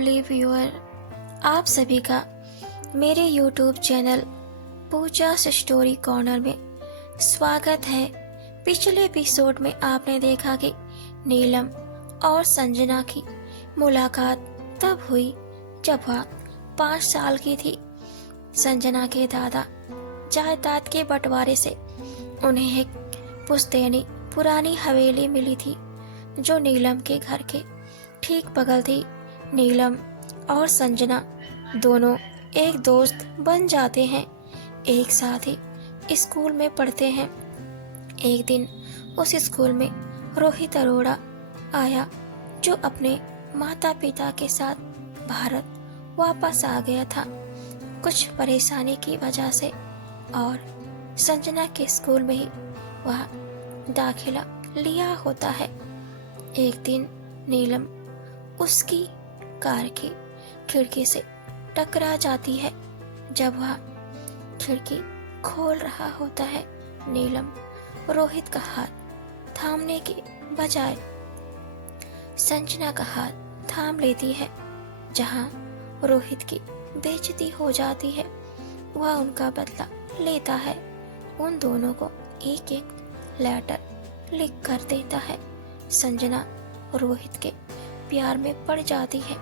Lovely viewer, आप सभी का मेरे YouTube चैनल पूजा स्टोरी कॉर्नर में स्वागत है। पिछले एपिसोड में आपने देखा कि नीलम और संजना की मुलाकात तब हुई जब वह 5 साल की थी। संजना के दादा जायदाद के बंटवारे से उन्हें एक पुश्तैनी पुरानी हवेली मिली थी जो नीलम के घर के ठीक बगल थी। नीलम और संजना दोनों एक दोस्त बन जाते हैं, एक साथ ही स्कूल में पढ़ते हैं। एक दिन उस स्कूल में रोहित अरोड़ा आया जो अपने माता पिता के साथ भारत वापस आ गया था कुछ परेशानी की वजह से, और संजना के स्कूल में ही वह दाखिला लिया होता है। एक दिन नीलम उसकी कार की खिड़की से टकरा जाती है। जब वह खिड़की खोल रहा होता है, नीलम रोहित का हाथ थामने के बजाय संजना का हाथ थाम लेती है। जहां रोहित की बेइज्जती हो जाती है, वह उनका बदला लेता है। उन दोनों को एक एक लेटर लिख कर देता है। संजना रोहित के प्यार में पड़ जाती है,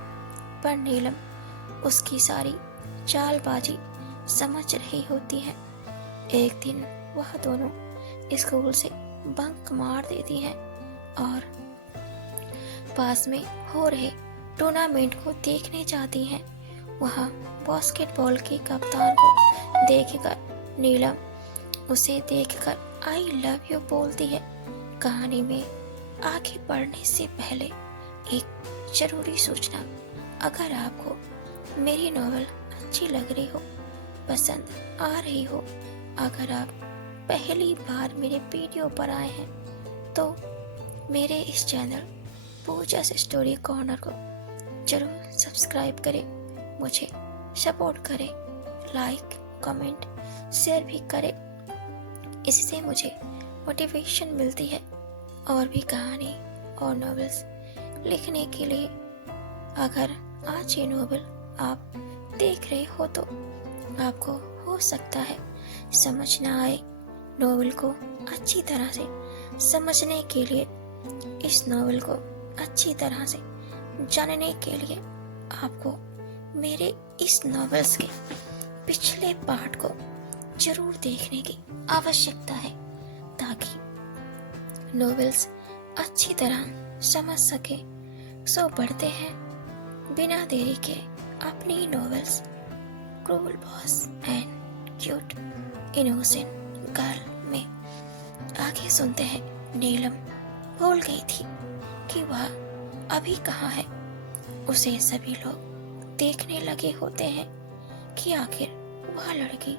पर नीलम उसकी सारी चालबाजी समझ रही होती है। एक दिन वह दोनों स्कूल से बंक मार देती है और पास में हो रहे टूर्नामेंट को देखने जाती है। वहाँ बास्केटबॉल की कप्तान को देखकर नीलम उसे देखकर आई लव यू बोलती है। कहानी में आगे बढ़ने से पहले एक जरूरी सूचना, अगर आपको मेरी नॉवेल अच्छी लग रही हो, पसंद आ रही हो, अगर आप पहली बार मेरे वीडियो पर आए हैं तो मेरे इस चैनल पूजा स्टोरी कॉर्नर को जरूर सब्सक्राइब करें, मुझे सपोर्ट करें, लाइक कमेंट शेयर भी करें। इससे मुझे मोटिवेशन मिलती है और भी कहानी और नॉवेल्स लिखने के लिए। अगर आज ये नॉवेल आप देख रहे हो तो आपको हो सकता है समझ ना आए। नॉवेल को अच्छी तरह से समझने के लिए, इस नॉवेल को अच्छी तरह से जानने के लिए आपको मेरे इस नॉवेल्स के पिछले पार्ट को जरूर देखने की आवश्यकता है, ताकि नॉवेल्स अच्छी तरह समझ सके। सो बढ़ते हैं बिना देरी के अपनी novels cruel boss and cute innocent girl में। आगे सुनते हैं। नीलम भूल गई थी कि वह अभी कहाँ है। उसे सभी लोग देखने लगे होते हैं कि आखिर वह लड़की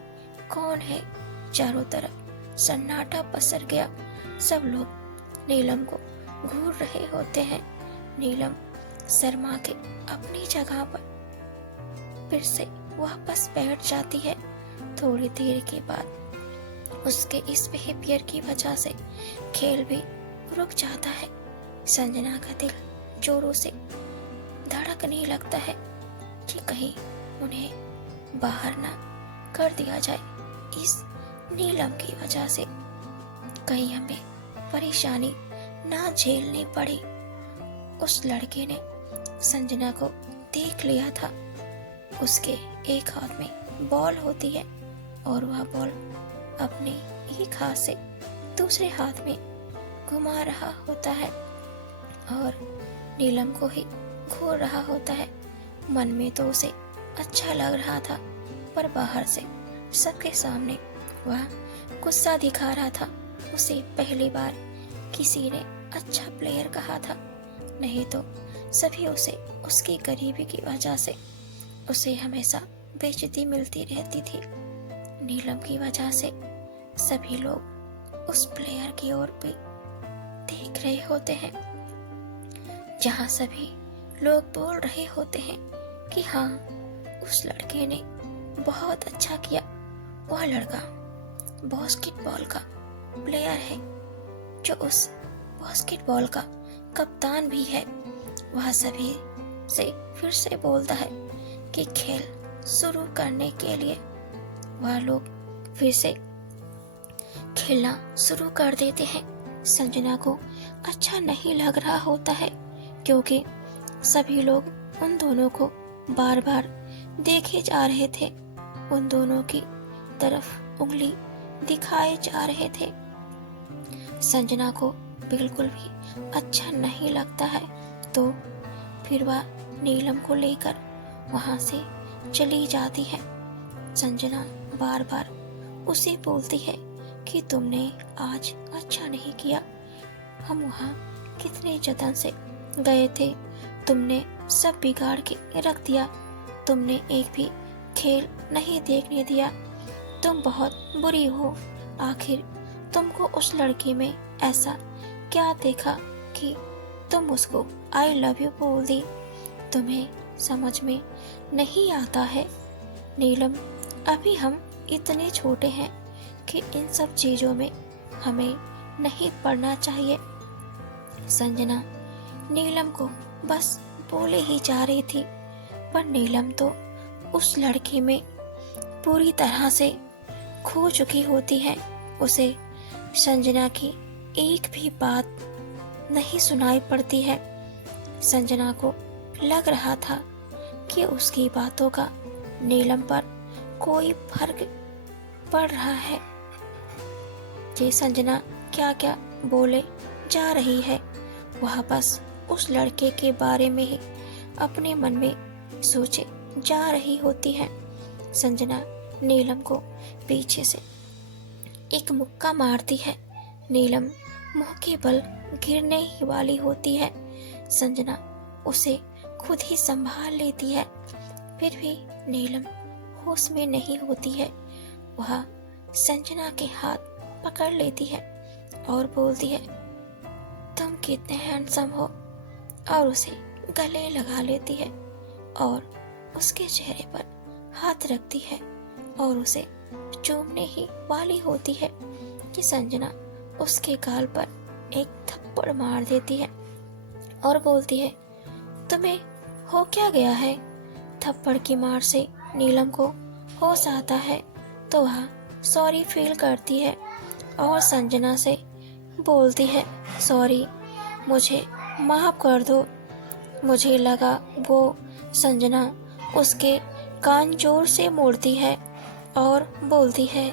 कौन है। चारों तरफ सन्नाटा पसर गया। सब लोग नीलम को घूर रहे होते हैं। नीलम शर्मा के अपनी जगह पर फिर से वापस बैठ जाती है। थोड़ी देर के बाद उसके इस बिहेवियर की वजह से खेल भी रुक जाता है। संजना का दिल जोरों से धड़कने लगता है कि कहीं उन्हें बाहर ना कर दिया जाए इस नीलम की वजह से, कहीं हमें परेशानी ना झेलनी पड़े। उस लड़के ने संजना को देख लिया था। उसके एक हाथ में बॉल होती है और वह बॉल अपने एक हाथ से दूसरे हाथ में घुमा रहा होता है और नीलम को ही घूर रहा होता है। मन में तो उसे अच्छा लग रहा था, पर बाहर से सबके सामने वह गुस्सा दिखा रहा था। उसे पहली बार किसी ने अच्छा प्लेयर कहा था, नहीं तो सभी उसे उसकी गरीबी की वजह से उसे हमेशा बेइज्जती मिलती रहती थी। नीलम की वजह से सभी लोग उस प्लेयर की ओर भी देख रहे होते हैं, जहां सभी लोग बोल रहे होते हैं कि हाँ, उस लड़के ने बहुत अच्छा किया। वह लड़का बास्केटबॉल का प्लेयर है जो उस बास्केटबॉल का कप्तान भी है। वह सभी से फिर से बोलता है कि खेल शुरू करने के लिए वह लोग फिर से खेलना शुरू कर देते हैं। संजना को अच्छा नहीं लग रहा होता है क्योंकि सभी लोग उन दोनों को बार बार देखे जा रहे थे, उन दोनों की तरफ उंगली दिखाए जा रहे थे। संजना को बिल्कुल भी अच्छा नहीं लगता है, तो फिर वह नीलम को लेकर वहां से चली जाती है। संजना बार बार उसे बोलती है कि तुमने आज अच्छा नहीं किया, हम वहाँ कितने जतन से गए थे, तुमने सब बिगाड़ के रख दिया, तुमने एक भी खेल नहीं देखने दिया, तुम बहुत बुरी हो। आखिर तुमको उस लड़की में ऐसा क्या देखा कि तुम उसको आई लव यू बोल दी? तुम्हें समझ में नहीं आता है नीलम, अभी हम इतने छोटे हैं कि इन सब चीजों में हमें नहीं पड़ना चाहिए। संजना नीलम को बस बोले ही जा रही थी, पर नीलम तो उस लड़की में पूरी तरह से खो चुकी होती है। उसे संजना की एक भी बात नहीं सुनाई पड़ती है। संजना को लग रहा था कि उसकी बातों का नीलम पर कोई फर्क पड़ रहा है। कि संजना क्या क्या बोले जा रही है, वह बस उस लड़के के बारे में ही अपने मन में सोचे जा रही होती है। संजना नीलम को पीछे से एक मुक्का मारती है। नीलम मुंह के बल गिरने ही वाली होती है। संजना उसे खुद ही संभाल लेती है, फिर भी नीलम होश में नहीं होती है। वह संजना के हाथ पकड़ लेती है और बोलती है, तुम कितने हैंडसम हो, और उसे गले लगा लेती है और उसके चेहरे पर हाथ रखती है और उसे चूमने ही वाली होती है कि संजना उसके गाल पर एक थप्पड़ मार देती है और बोलती है, तुम्हें हो क्या गया है? थप्पड़ की मार से नीलम को होश आता है तो वह सॉरी फील करती है और संजना से बोलती है, सॉरी, मुझे माफ कर दो। मुझे लगा वो संजना उसके कान जोर से मोड़ती है और बोलती है,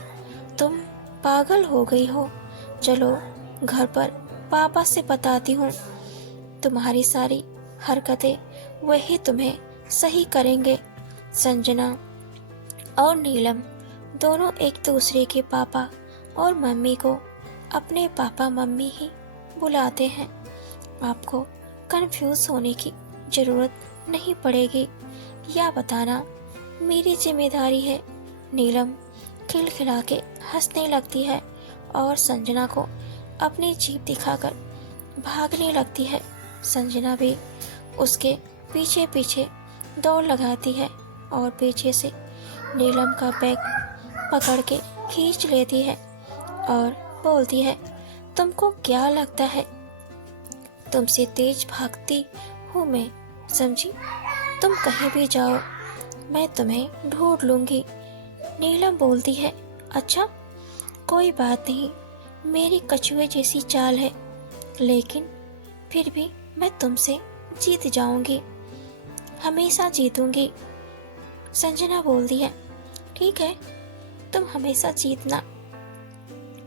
तुम पागल हो गई हो, चलो घर पर पापा से बताती हूँ, तुम्हारी सारी हरकतें वही तुम्हें सही करेंगे। संजना और नीलम दोनों एक दूसरे के पापा और मम्मी को अपने पापा मम्मी ही बुलाते हैं। आपको कंफ्यूज होने की जरूरत नहीं पड़ेगी, या बताना मेरी जिम्मेदारी है। नीलम खिलखिला के हंसने लगती है और संजना को अपनी जीभ दिखाकर भागने लगती है। संजना भी उसके पीछे पीछे दौड़ लगाती है और पीछे से नीलम का बैग पकड़ के खींच लेती है और बोलती है, तुमको क्या लगता है तुमसे तेज भागती हूँ मैं, समझी? तुम कहीं भी जाओ मैं तुम्हें ढूंढ लूंगी। नीलम बोलती है, अच्छा कोई बात नहीं, मेरी कछुए जैसी चाल है, लेकिन फिर भी मैं तुमसे जीत जाऊंगी, हमेशा जीतूंगी। संजना बोलती है, ठीक है, तुम हमेशा जीतना,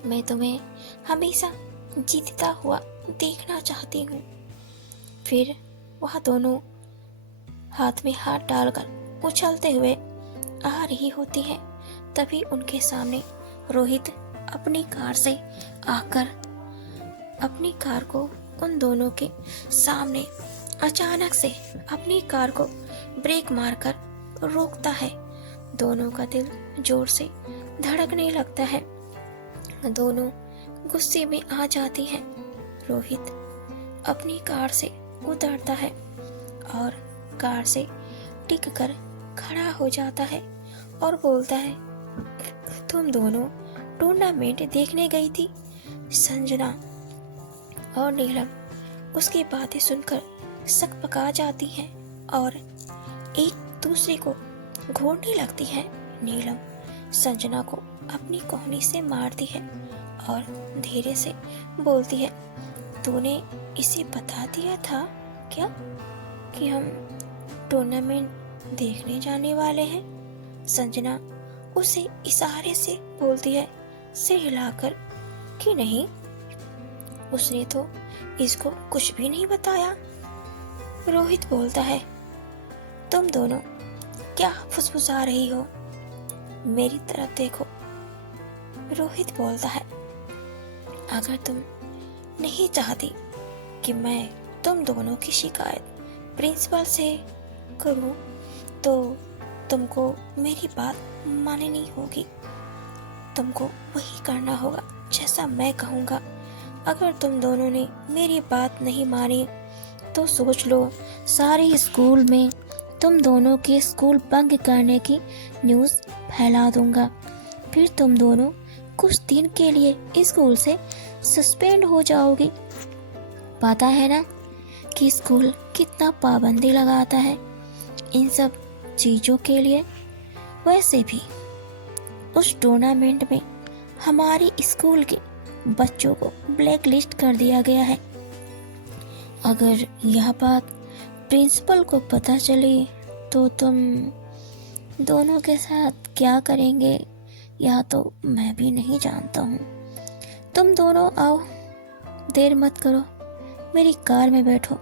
मैं तुम्हें हमेशा जीतता हुआ देखना चाहती हूँ। फिर वह दोनों हाथ में हाथ डालकर उछलते हुए आ रही होती है। तभी उनके सामने रोहित अपनी कार से आकर अपनी कार को उन दोनों के सामने अचानक से अपनी कार को ब्रेक मारकर रोकता है। दोनों का दिल जोर से धड़कने लगता है, दोनों गुस्से में आ जाती हैं। रोहित अपनी कार से उतरता है और कार से टिक कर खड़ा हो जाता है और बोलता है, तुम दोनों टूर्नामेंट देखने गई थी? संजना और नीलम उसकी बातें सुनकर सकपका जाती हैं और एक दूसरे को घूरने लगती है। नीलम संजना को अपनी कोहनी से मारती है और धीरे से बोलती है, तूने इसे बता दिया था क्या कि हम टूर्नामेंट देखने जाने वाले हैं? संजना उसे इशारे से बोलती है, सिर हिलाकर कि नहीं, उसने तो इसको कुछ भी नहीं बताया। रोहित बोलता है, तुम दोनों क्या फुसफुसा रही हो? मेरी तरफ देखो। रोहित बोलता है, अगर तुम नहीं चाहती कि मैं तुम दोनों की शिकायत प्रिंसिपल से करूं, तो तुमको मेरी बात माननी होगी। तुमको वही करना होगा जैसा मैं कहूँगा। अगर तुम दोनों ने मेरी बात नहीं मानी तो सोच लो, सारे स्कूल में तुम दोनों के स्कूल बंक करने की न्यूज़ फैला दूंगा। फिर तुम दोनों कुछ दिन के लिए स्कूल से सस्पेंड हो जाओगे। पता है ना कि स्कूल कितना पाबंदी लगाता है इन सब चीज़ों के लिए। वैसे भी उस टूर्नामेंट में हमारे स्कूल के बच्चों को ब्लैक लिस्ट कर दिया गया है। अगर यह बात प्रिंसिपल को पता चली तो तुम दोनों के साथ क्या करेंगे यह तो मैं भी नहीं जानता हूँ। तुम दोनों आओ, देर मत करो, मेरी कार में बैठो,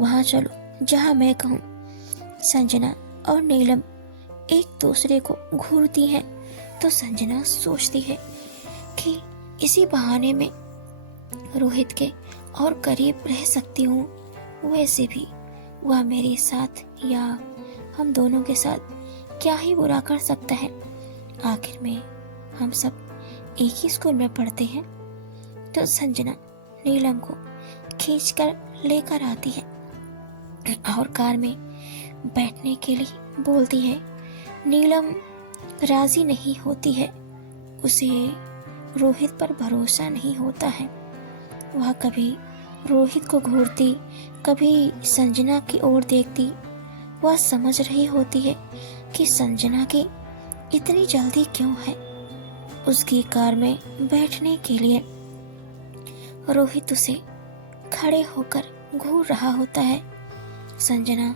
वहाँ चलो जहाँ मैं कहूँ। संजना और नीलम एक दूसरे को घूरती हैं तो संजना सोचती है कि इसी बहाने में रोहित के और करीब रह सकती हूँ। वैसे भी वह मेरे साथ या हम दोनों के साथ क्या ही बुरा कर सकता है। आखिर में हम सब एक ही स्कूल में पढ़ते हैं। तो संजना नीलम को खींचकर लेकर आती है और कार में बैठने के लिए बोलती है। नीलम राजी नहीं होती है। उसे रोहित पर भरोसा नहीं होता है। वह कभी रोहित को घूरती, कभी संजना की ओर देखती। वह समझ रही होती है कि संजना की इतनी जल्दी क्यों है उसकी कार में बैठने के लिए। रोहित उसे खड़े होकर घूर रहा होता है। संजना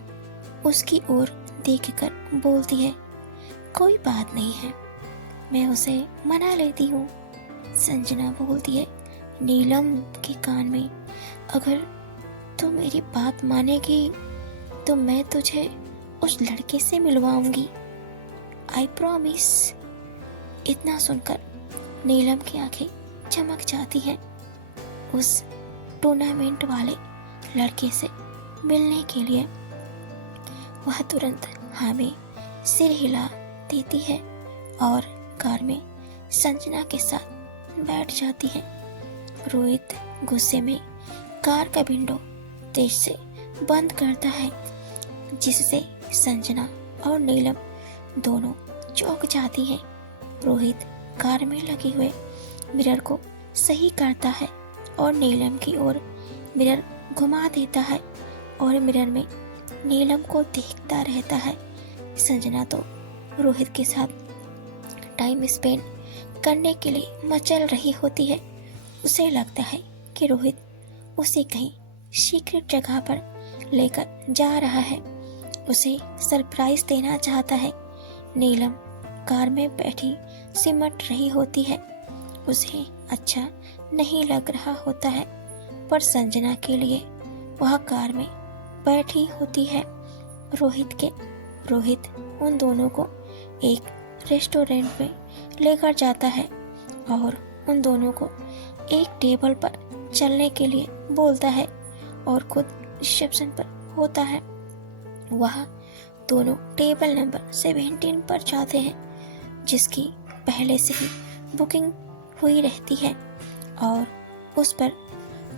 उसकी ओर देखकर बोलती है, कोई बात नहीं है, मैं उसे मना लेती हूँ। संजना बोलती है नीलम के कान में, अगर तू मेरी बात मानेगी तो मैं तुझे उस लड़के से मिलवाऊंगी, आई प्रॉमिस। इतना सुनकर नीलम की आंखें चमक जाती हैं। उस टूर्नामेंट वाले लड़के से मिलने के लिए वह तुरंत हाँ में सिर हिला देती है और कार में संजना के साथ बैठ जाती है। रोहित गुस्से में कार का विंडो तेज से बंद करता है, जिससे संजना और नीलम दोनों चौंक जाती हैं। रोहित कार में लगे हुए मिरर को सही करता है और नीलम की ओर मिरर घुमा देता है और मिरर में नीलम को देखता रहता है। संजना तो रोहित के साथ टाइम स्पेंड करने के लिए मचल रही होती है। उसे लगता है कि रोहित उसे कहीं सीक्रेट जगह पर लेकर जा रहा है, उसे सरप्राइज देना चाहता है। नीलम कार में बैठी सिमट रही होती है। उसे अच्छा नहीं लग रहा होता है, पर संजना के लिए वह कार में बैठी होती है रोहित उन दोनों को एक रेस्टोरेंट में लेकर जाता है और उन दोनों को एक टेबल पर चलने के लिए बोलता है और खुद रिसेप्शन पर होता है। वह दोनों टेबल नंबर 17 पर जाते हैं, जिसकी पहले से ही बुकिंग हुई रहती है और उस पर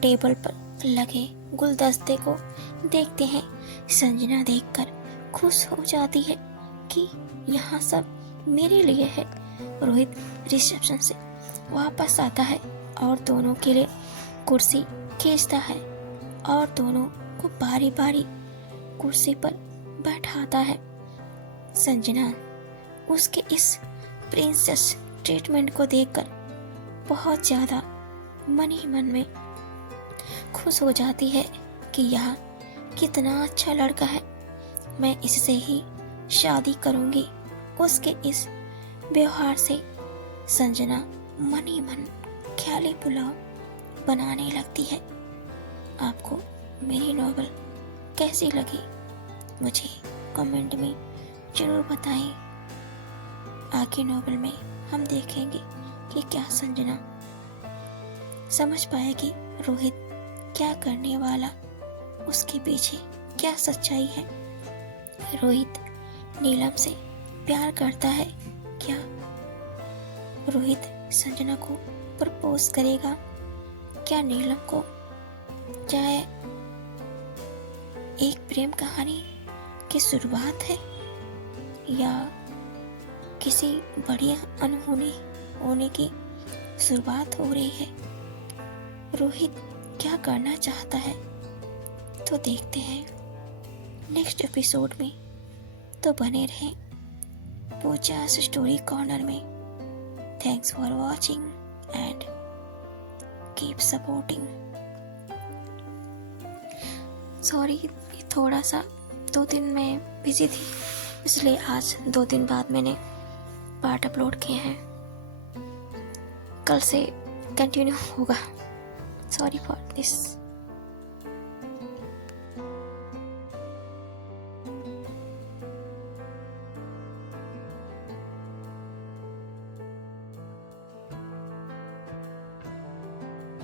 टेबल पर लगे गुलदस्ते को देखते हैं। संजना देखकर खुश हो जाती है कि यहाँ सब मेरे लिए है। रोहित रिसेप्शन से वापस आता है और दोनों के लिए कुर्सी खींचता है और दोनों को बारी बारी कुर्सी पर बैठाता है। संजना उसके इस प्रिंसेस ट्रीटमेंट को देखकर बहुत ज़्यादा मन ही मन में खुश हो जाती है कि यह कितना अच्छा लड़का है, मैं इससे ही शादी करूंगी। उसके इस व्यवहार से संजना मन ही मन ख्याली पुलाव बनाने लगती है। आपको मेरी नॉवल कैसी लगी मुझे कमेंट में जरूर बताएं। आगे नॉवल में हम देखेंगे कि क्या संजना समझ पाएगी रोहित क्या करने वाला, उसके पीछे क्या सच्चाई है। रोहित नीलम से प्यार करता है क्या? रोहित संजना को प्रपोज करेगा क्या? नीलम को चाहे एक प्रेम कहानी की शुरुआत है या किसी बड़ी अनहोनी होने की शुरुआत हो रही है? रोहित क्या करना चाहता है तो देखते हैं नेक्स्ट एपिसोड में। तो बने रहें पूजा स्टोरी कॉर्नर में। Thanks for watching and keep supporting. Sorry, थोड़ा सा 2 दिन में बिजी थी, इसलिए आज 2 दिन बाद मैंने पार्ट अपलोड किए हैं। कल से कंटिन्यू होगा। Sorry for this.